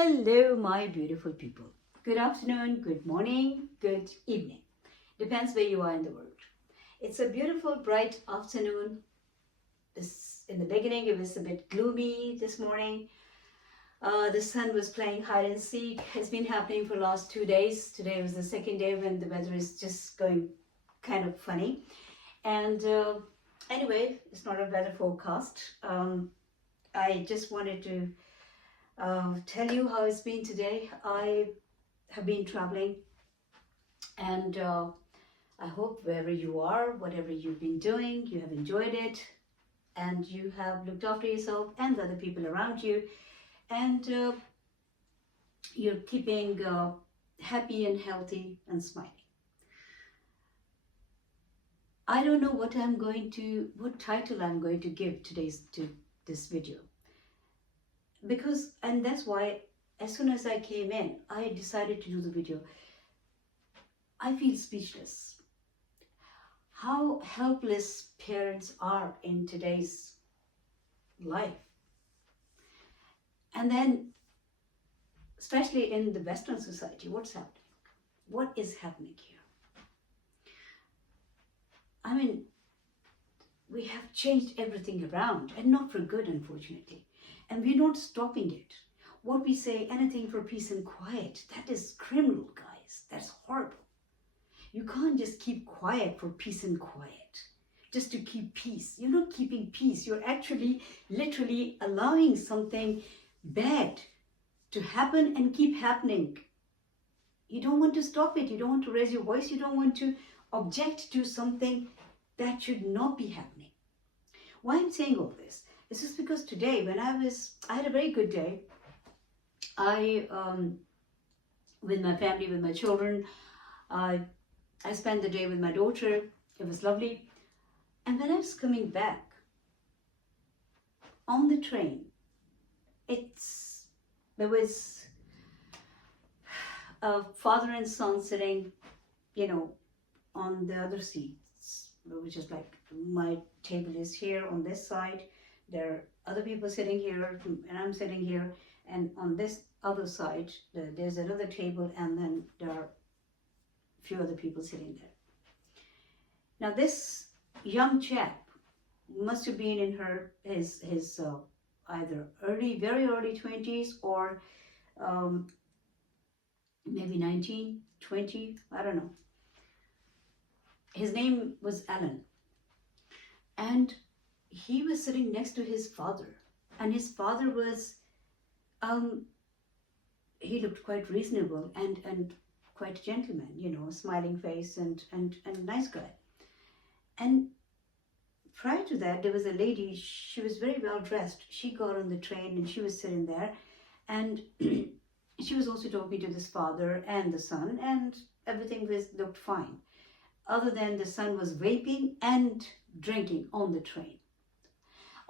Hello, my beautiful people. Good afternoon, good morning, good evening. Depends where you are in the world. It's a beautiful, bright afternoon. In the beginning, it was a bit gloomy this morning. The sun was playing hide and seek. It's been happening for the last 2 days. Today was the second day when the weather is just going kind of funny. And anyway, it's not a weather forecast. I just wanted to tell you how it's been today. I have been traveling, and I hope wherever you are, whatever you've been doing, you have enjoyed it, and you have looked after yourself and the other people around you, and you're keeping happy and healthy and smiling. I don't know what title I'm going to give to this video. And that's why as soon as I came in, I decided to do the video. I feel speechless. How helpless parents are in today's life. And then, especially in the Western society, what's happening? What is happening here? I mean, we have changed everything around, and not for good, unfortunately. And we're not stopping it. What we say, anything for peace and quiet, that is criminal, guys. That's horrible. You can't just keep quiet for peace and quiet, just to keep peace. You're not keeping peace. You're actually literally allowing something bad to happen and keep happening. You don't want to stop it. You don't want to raise your voice. You don't want to object to something that should not be happening. Why I'm saying all this? It's just because today, I had a very good day. With my family, with my children, I spent the day with my daughter. It was lovely. And when I was coming back on the train, there was a father and son sitting, on the other seats, which is like my table is here on this side. There are other people sitting here, and I'm sitting here, and on this other side, there's another table, and then there are a few other people sitting there. Now, this young chap must have been in his either very early 20s or maybe 19, 20, I don't know. His name was Alan, and he was sitting next to his father, and his father was, he looked quite reasonable and quite a gentleman, smiling face and nice guy. And prior to that, there was a lady, she was very well dressed. She got on the train and she was sitting there, and she was also talking to this father and the son, and everything looked fine. Other than the son was vaping and drinking on the train.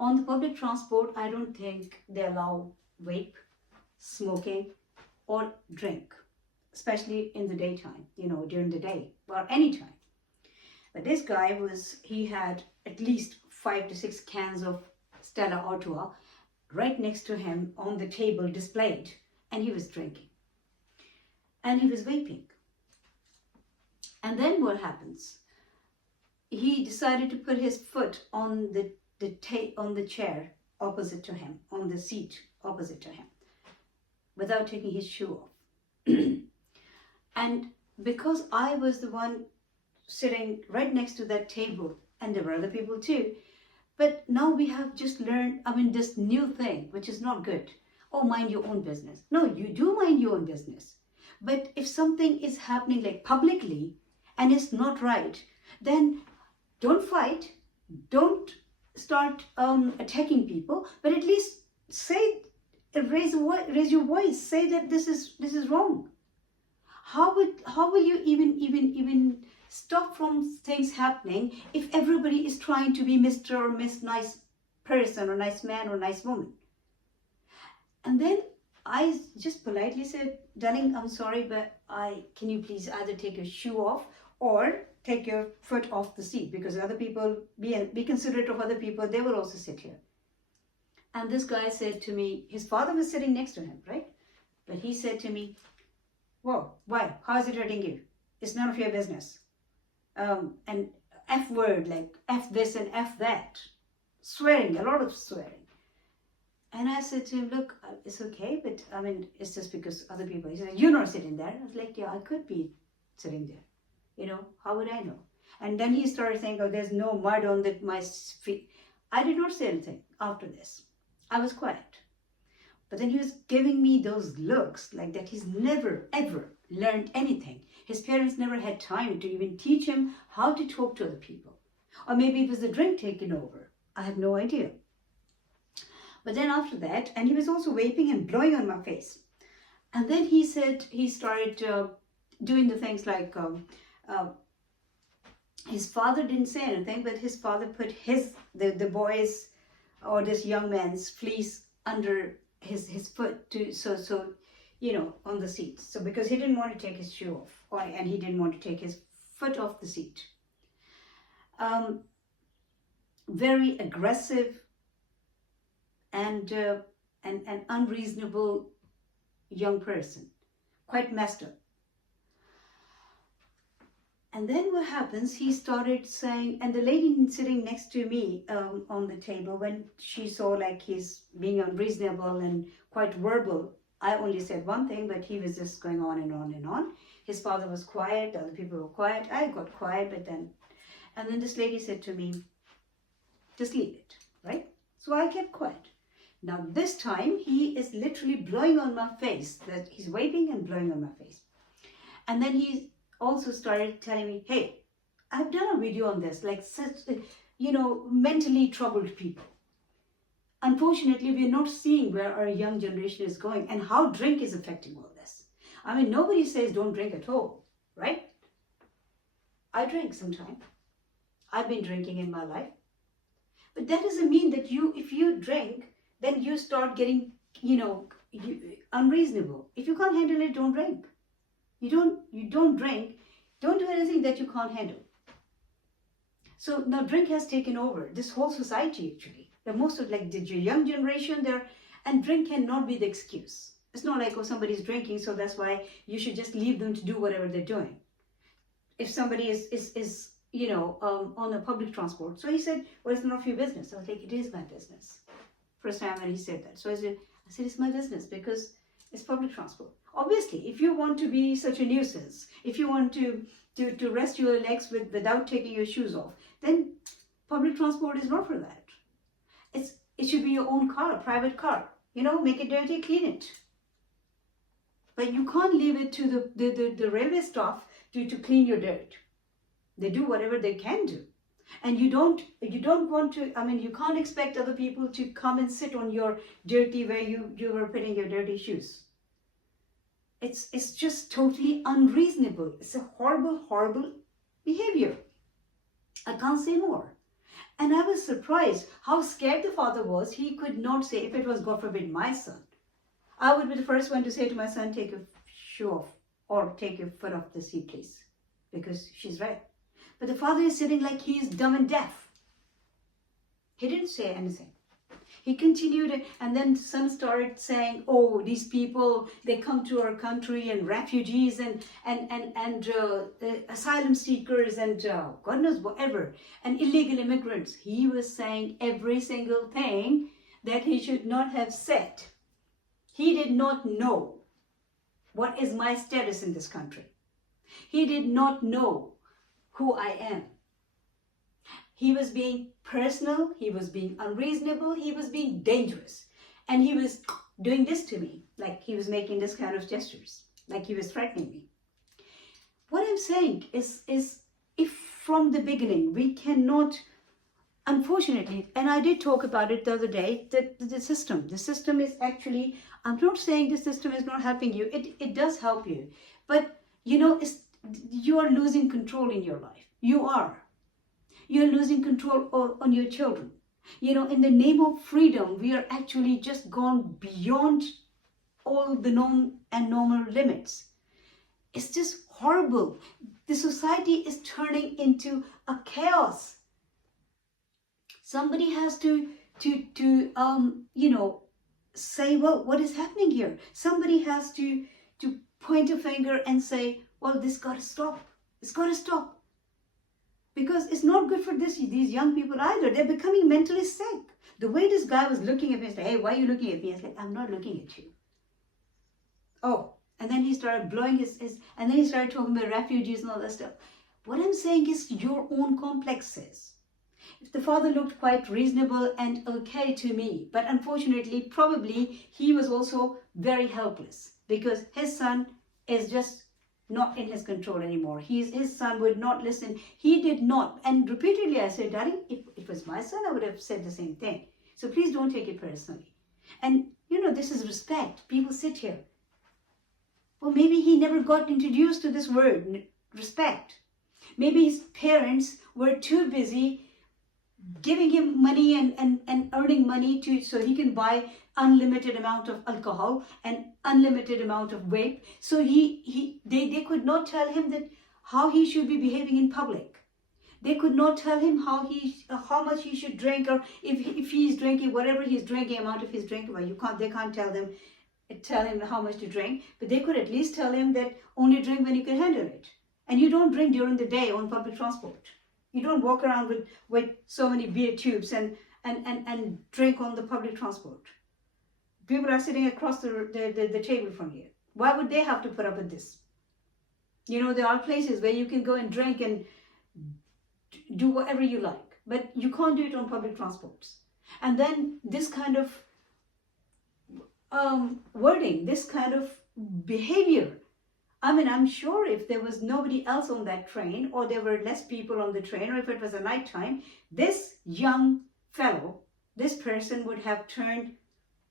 On the public transport, I don't think they allow vape, smoking, or drink, especially in the daytime, during the day or any time. But this guy he had at least 5 to 6 cans of Stella Artois right next to him on the table displayed, and he was drinking. And he was vaping. And then what happens? He decided to put his foot on the chair opposite to him, on the seat opposite to him, without taking his shoe off. And because I was the one sitting right next to that table, and there were other people too, but now we have just learned, this new thing, which is not good. Oh, mind your own business. No, you do mind your own business. But if something is happening like publicly and it's not right, then don't fight, don't start attacking people, but at least raise your voice, say that this is wrong. How will you even stop from things happening if everybody is trying to be Mr. or Miss Nice Person or nice man or nice woman? And then I just politely said, darling, I'm sorry, but can you please either take your shoe off or take your foot off the seat, because other people, be considerate of other people, they will also sit here. And this guy said to me, his father was sitting next to him, right? But he said to me, whoa, why? How is it hurting you? It's none of your business. And F word, like F this and F that. Swearing, a lot of swearing. And I said to him, look, it's okay, but I mean, it's just because other people. He said, you're not sitting there. I was like, yeah, I could be sitting there. You know, how would I know? And then he started saying, oh, there's no mud on my feet. I did not say anything after this. I was quiet. But then he was giving me those looks like that he's never, ever learned anything. His parents never had time to even teach him how to talk to other people. Or maybe it was the drink taking over. I have no idea. But then after that, and he was also vaping and blowing on my face. And then he said, he started doing the things like, his father didn't say anything, but his father put the boy's or this young man's fleece under his foot so you know, on the seat. So because he didn't want to take his shoe off, and he didn't want to take his foot off the seat. Very aggressive and an unreasonable young person, quite messed up. And then what happens, he started saying, and the lady sitting next to me on the table, when she saw like he's being unreasonable and quite verbal, I only said one thing, but he was just going on and on and on. His father was quiet, the other people were quiet, I got quiet, and then this lady said to me, just leave it, right? So I kept quiet. Now this time, he is literally blowing on my face, that he's waving and blowing on my face. And then he also started telling me, hey, I've done a video on this, like such, you know, mentally troubled people. Unfortunately, we're not seeing where our young generation is going and how drink is affecting all this. I mean, nobody says don't drink at all, right? I drink sometimes. I've been drinking in my life. But that doesn't mean that if you drink, then you start getting, you know, unreasonable. If you can't handle it, don't drink. You don't drink, don't do anything that you can't handle. So now drink has taken over this whole society actually. The most of like the young generation there, and drink cannot be the excuse. It's not like, oh, somebody's drinking, so that's why you should just leave them to do whatever they're doing. If somebody is you know, on a public transport. So he said, well, it's none of your business. I was like, it is my business. First time when he said that. So I said, it's my business because it's public transport. Obviously, if you want to be such a nuisance, if you want to rest your legs without taking your shoes off, then public transport is not for that. It should be your own car, private car. You know, make it dirty, clean it. But you can't leave it to the railway staff to clean your dirt. They do whatever they can do. And you don't want to, I mean, you can't expect other people to come and sit on your dirty, where you were putting your dirty shoes. It's just totally unreasonable. It's a horrible, horrible behavior. I can't say more. And I was surprised how scared the father was. He could not say, if it was, God forbid, my son, I would be the first one to say to my son, take your shoe off or take your foot off the seat, please, because she's right. But the father is sitting like he is dumb and deaf. He didn't say anything. He continued, and then the son started saying, oh, these people, they come to our country, and refugees and asylum seekers and God knows whatever, and illegal immigrants. He was saying every single thing that he should not have said. He did not know what is my status in this country. He did not know who I am. He was being personal, he was being unreasonable, he was being dangerous. And he was doing this to me, like he was making this kind of gestures, like he was threatening me. What I'm saying is if from the beginning we cannot, unfortunately, and I did talk about it the other day, the system is actually, I'm not saying the system is not helping you, it does help you, but you know, you are losing control in your life. You're losing control on your children. You know, in the name of freedom, we are actually just gone beyond all the norm and normal limits. It's just horrible. The society is turning into a chaos. Somebody has to you know, say, well, what is happening here? Somebody has to point a finger and say, well, this got to stop. It's got to stop. Because it's not good for these young people either. They're becoming mentally sick. The way this guy was looking at me, he's like, hey, why are you looking at me? I was like, I'm not looking at you. Oh, and then he started blowing his and then he started talking about refugees and all that stuff. What I'm saying is your own complexes. If the father looked quite reasonable and okay to me, but unfortunately, probably he was also very helpless because his son is just not in his control anymore. His son would not listen. He did not. And repeatedly I said, darling, if it was my son, I would have said the same thing. So please don't take it personally. And you know, this is respect. People sit here. Well, maybe he never got introduced to this word, respect. Maybe his parents were too busy giving him money and earning money so he can buy unlimited amount of alcohol and unlimited amount of vape. So they could not tell him that how he should be behaving in public. They could not tell him how much he should drink, or if he's drinking whatever he's drinking, amount of his drinking. Well, they can't tell him how much to drink, but they could at least tell him that only drink when you can handle it. And you don't drink during the day on public transport. You don't walk around with so many beer tubes and drink on the public transport. People are sitting across the table from you. Why would they have to put up with this? You know, there are places where you can go and drink and do whatever you like, but you can't do it on public transports. And then this kind of wording, this kind of behavior. I mean, I'm sure if there was nobody else on that train, or there were less people on the train, or if it was a night time, this young fellow, this person would have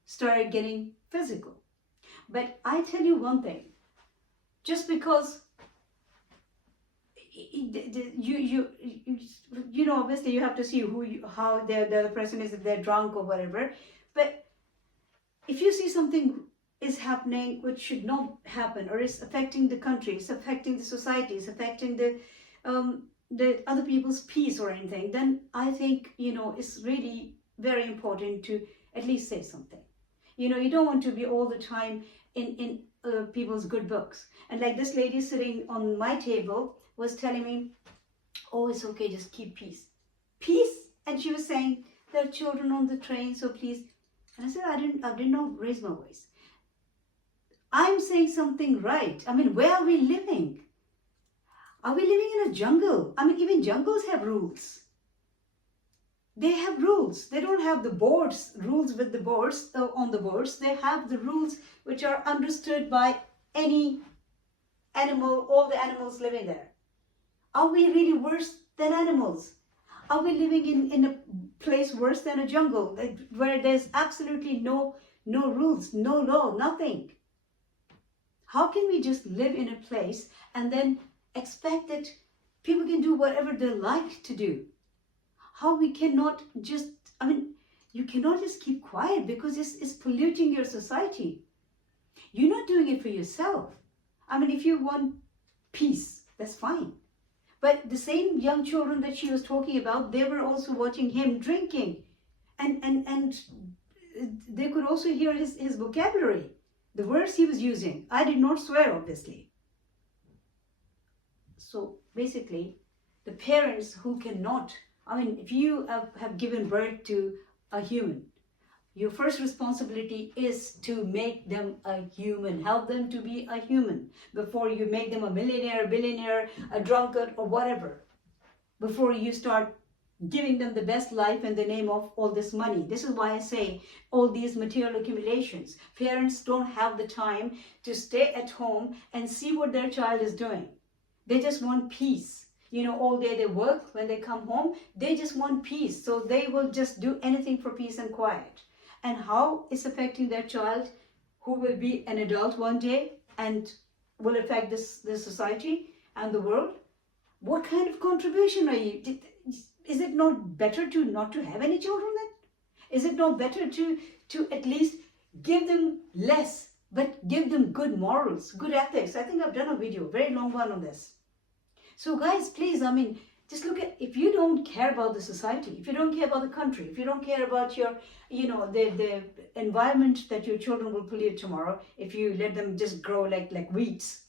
started getting physical. But I tell you one thing, just because you know, obviously you have to see how the other person is, if they're drunk or whatever. But if you see something is happening which should not happen, or is affecting the country, it's affecting the society, it's affecting the other people's peace or anything, then I think, you know, it's really very important to at least say something. You know, you don't want to be all the time in people's good books. And like this lady sitting on my table was telling me, oh, it's okay, just keep peace. Peace? And she was saying, there are children on the train, so please. And I said, I did not raise my voice. I'm saying something right. I mean, where are we living? Are we living in a jungle? I mean, even jungles have rules. They have rules. They don't have the rules with the boards on the boards. They have the rules which are understood by any animal, all the animals living there. Are we really worse than animals? Are we living in a place worse than a jungle where there's absolutely no rules, no law, nothing? How can we just live in a place and then expect that people can do whatever they like to do? How we cannot just, I mean, you cannot just keep quiet because it's polluting your society. You're not doing it for yourself. I mean, if you want peace, that's fine. But the same young children that she was talking about, they were also watching him drinking. And they could also hear his vocabulary, the words he was using. I did not swear, obviously. So basically, the parents who cannot, I mean, if you have given birth to a human, your first responsibility is to make them a human. Help them to be a human before you make them a millionaire, billionaire, a drunkard, or whatever. Before you start giving them the best life in the name of all this money. This is why I say all these material accumulations. Parents don't have the time to stay at home and see what their child is doing. They just want peace. You know, all day they work. When they come home, they just want peace. So they will just do anything for peace and quiet. And how it's affecting their child, who will be an adult one day and will affect this society and the world. What kind of contribution are you? Is it not better to not to have any children then? Is it not better to at least give them less, but give them good morals, good ethics? I think I've done a video, very long one on this. So guys, please, I mean, Just look at, if you don't care about the society, if you don't care about the country, if you don't care about your, the environment that your children will pollute tomorrow, if you let them just grow like weeds,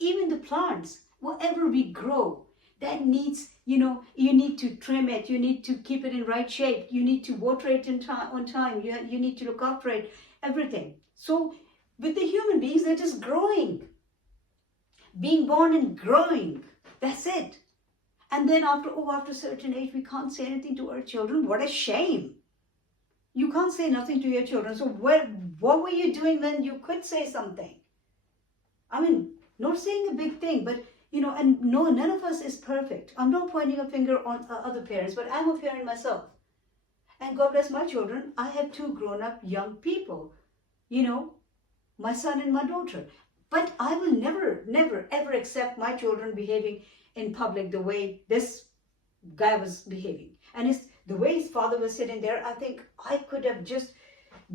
even the plants, whatever we grow, that needs, you need to trim it, you need to keep it in right shape, you need to water it on time, you need to look after it, everything. So with the human beings, they're just growing, being born and growing. That's it. And then after a certain age, we can't say anything to our children. What a shame. You can't say nothing to your children. So what were you doing when you could say something? I mean, not saying a big thing, but, and no, none of us is perfect. I'm not pointing a finger on other parents, but I'm a parent myself. And God bless my children. I have 2 grown-up young people, my son and my daughter. But I will never, never, ever accept my children behaving in public the way this guy was behaving. And the way his father was sitting there, I think I could have just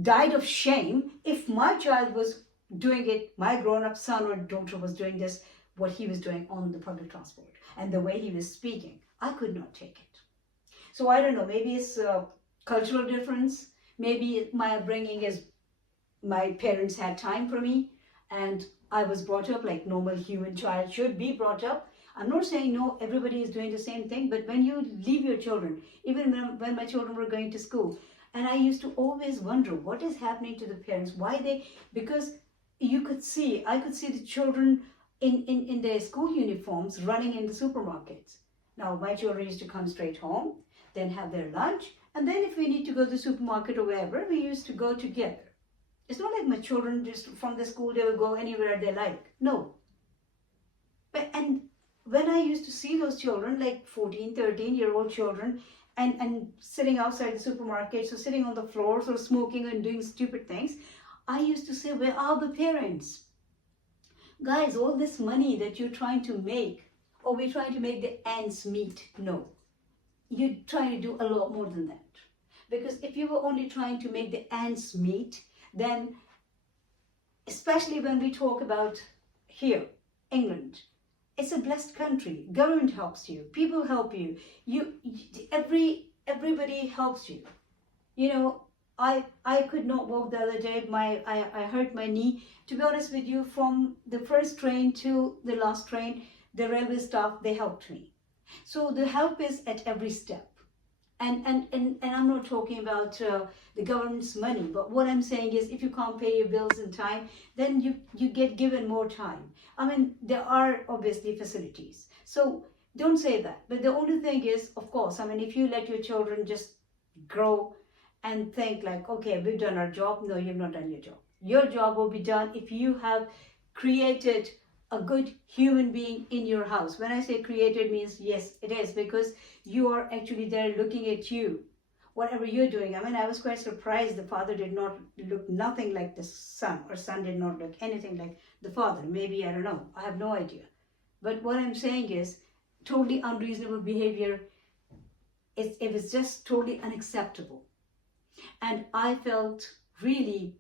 died of shame if my child was doing it, my grown-up son or daughter was doing this, what he was doing on the public transport, and the way he was speaking. I could not take it. So I don't know, maybe it's a cultural difference. Maybe my upbringing is, my parents had time for me, and I was brought up like normal human child should be brought up. I'm not saying no, everybody is doing the same thing, but when you leave your children, even when my children were going to school, and I used to always wonder what is happening to the parents, because I could see the children in their school uniforms running in the supermarkets. Now, my children used to come straight home, then have their lunch, and then if we need to go to the supermarket or wherever, we used to go together. It's not like my children just from the school, they will go anywhere they like. No. And when I used to see those children, like 14, 13-year-old children, and sitting outside the supermarkets or sitting on the floors or smoking and doing stupid things, I used to say, where are the parents? Guys, all this money that you're trying to make, or we're trying to make the ends meet, no. You're trying to do a lot more than that. Because if you were only trying to make the ends meet, then, especially when we talk about here, England, it's a blessed country. Government helps you. People help you. Everybody helps you. I could not walk the other day. I hurt my knee. To be honest with you, from the first train to the last train, the railway staff, they helped me. So the help is at every step. And I'm not talking about the government's money, but what I'm saying is if you can't pay your bills in time, then you get given more time. I mean, there are obviously facilities. So don't say that. But the only thing is, of course, I mean, if you let your children just grow and think like, okay, we've done our job. No, you've not done your job. Your job will be done if you have created a good human being in your house. When I say created means, yes, it is, because you are actually there looking at you, whatever you're doing. I mean, I was quite surprised the father did not look nothing like the son, or son did not look anything like the father. Maybe, I don't know, I have no idea. But what I'm saying is totally unreasonable behavior. It was just totally unacceptable. And I felt really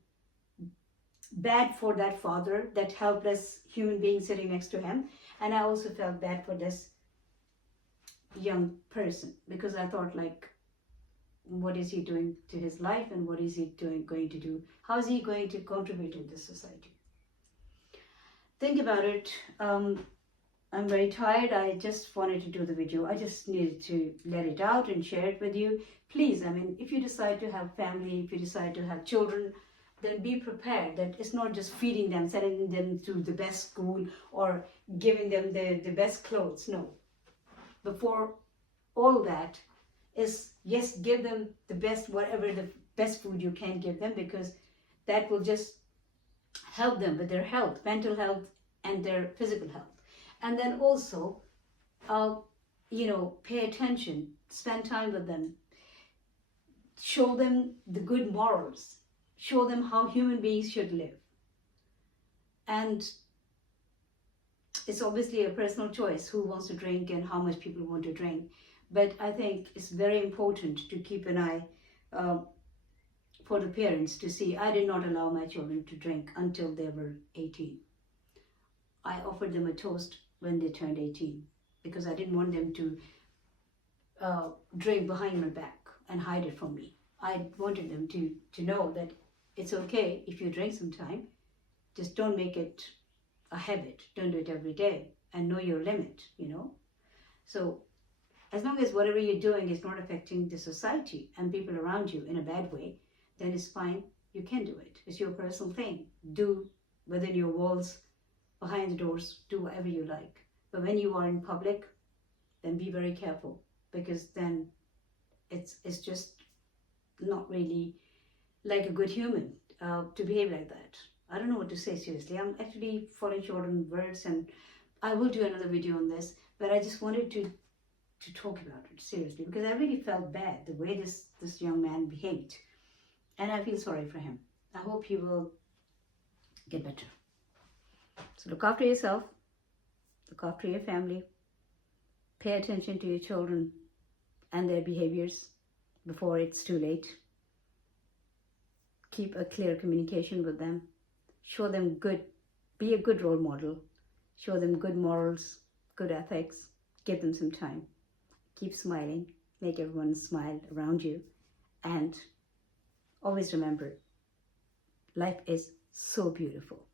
bad for that father, that helpless human being sitting next to him. And I also felt bad for this young person, because I thought like, what is he doing to his life, and what is he going to do? How is he going to contribute in this society? Think about it. I'm very tired. I just wanted to do the video. I just needed to let it out and share it with you. Please, I mean, if you decide to have family, if you decide to have children, then be prepared that it's not just feeding them, sending them to the best school, or giving them the best clothes. No. Before all that is, yes, give them the best, whatever the best food you can give them, because that will just help them with their health, mental health, and their physical health. And then also, pay attention, spend time with them, show them the good morals, show them how human beings should live. And it's obviously a personal choice who wants to drink and how much people want to drink. But I think it's very important to keep an eye for the parents to see. I did not allow my children to drink until they were 18. I offered them a toast when they turned 18. because I didn't want them to drink behind my back and hide it from me. I wanted them to know that it's okay if you drink sometime, just don't make it a habit. Don't do it every day, and know your limit, you know. So as long as whatever you're doing is not affecting the society and people around you in a bad way, then it's fine. You can do it. It's your personal thing. Do within your walls, behind the doors, do whatever you like. But when you are in public, then be very careful, because then it's just not really like a good human to behave like that. I don't know what to say, seriously. I'm actually falling short on words, and I will do another video on this, but I just wanted to talk about it seriously, because I really felt bad the way this young man behaved, and I feel sorry for him. I hope he will get better. So look after yourself, look after your family, pay attention to your children and their behaviors before it's too late. Keep a clear communication with them. Show them be a good role model. Show them good morals, good ethics. Give them some time. Keep smiling. Make everyone smile around you. And always remember, life is so beautiful.